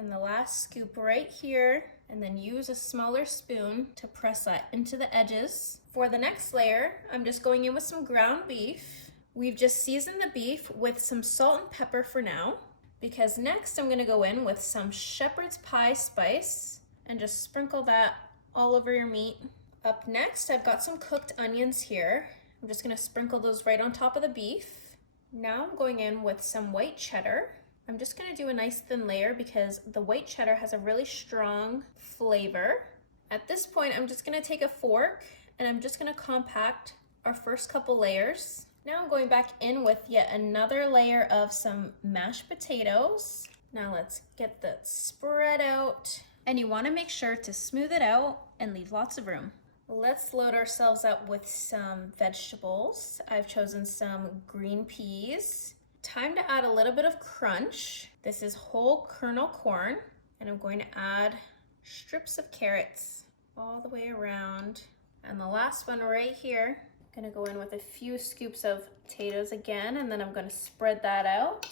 And the last scoop right here, and then use a smaller spoon to press that into the edges. For the next layer, I'm just going in with some ground beef. We've just seasoned the beef with some salt and pepper for now, because next I'm gonna go in with some shepherd's pie spice and just sprinkle that all over your meat. Up next, I've got some cooked onions here. I'm just gonna sprinkle those right on top of the beef. Now I'm going in with some white cheddar. I'm just gonna do a nice thin layer because the white cheddar has a really strong flavor. At this point, I'm just gonna take a fork and I'm just gonna compact our first couple layers. Now I'm going back in with yet another layer of some mashed potatoes. Now let's get that spread out. And you wanna make sure to smooth it out and leave lots of room. Let's load ourselves up with some vegetables. I've chosen some green peas. Time to add a little bit of crunch. This is whole kernel corn, and I'm going to add strips of carrots all the way around. And the last one right here, I'm gonna go in with a few scoops of potatoes again, and then I'm gonna spread that out.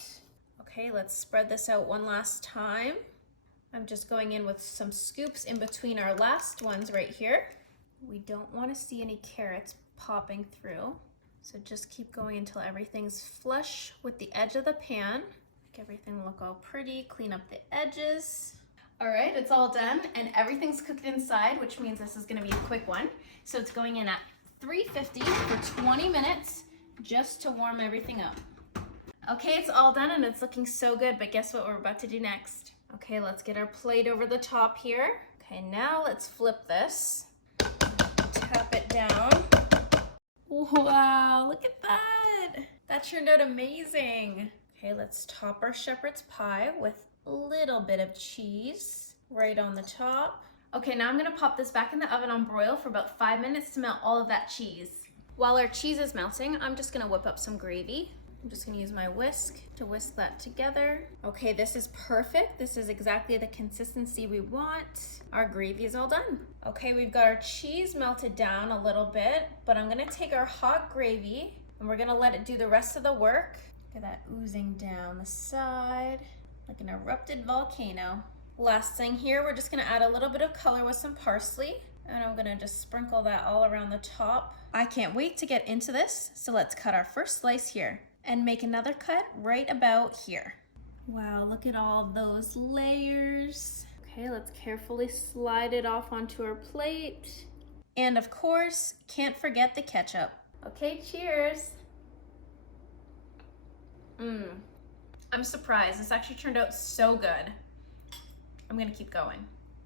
Okay, let's spread this out one last time. I'm just going in with some scoops in between our last ones right here. We don't want to see any carrots popping through. So just keep going until everything's flush with the edge of the pan. Make everything look all pretty, clean up the edges. All right, it's all done and everything's cooked inside, which means this is gonna be a quick one. So it's going in at 350 for 20 minutes just to warm everything up. Okay, it's all done and it's looking so good, but guess what we're about to do next? Okay, let's get our plate over the top here. Okay, now let's flip this. Tap it down. Wow, look at that. That turned out amazing. Okay, let's top our shepherd's pie with a little bit of cheese right on the top. Okay, now I'm gonna pop this back in the oven on broil for about 5 minutes to melt all of that cheese. While our cheese is melting, I'm just gonna whip up some gravy. I'm just gonna use my whisk to whisk that together. Okay, this is perfect. This is exactly the consistency we want. Our gravy is all done. Okay, we've got our cheese melted down a little bit, but I'm gonna take our hot gravy and we're gonna let it do the rest of the work. Look at that oozing down the side like an erupted volcano. Last thing here, we're just gonna add a little bit of color with some parsley, and I'm gonna just sprinkle that all around the top. I can't wait to get into this, so let's cut our first slice here and make another cut right about here. Wow, look at all those layers. Okay, let's carefully slide it off onto our plate. And of course, can't forget the ketchup. Okay, cheers. I'm surprised, this actually turned out so good. I'm gonna keep going.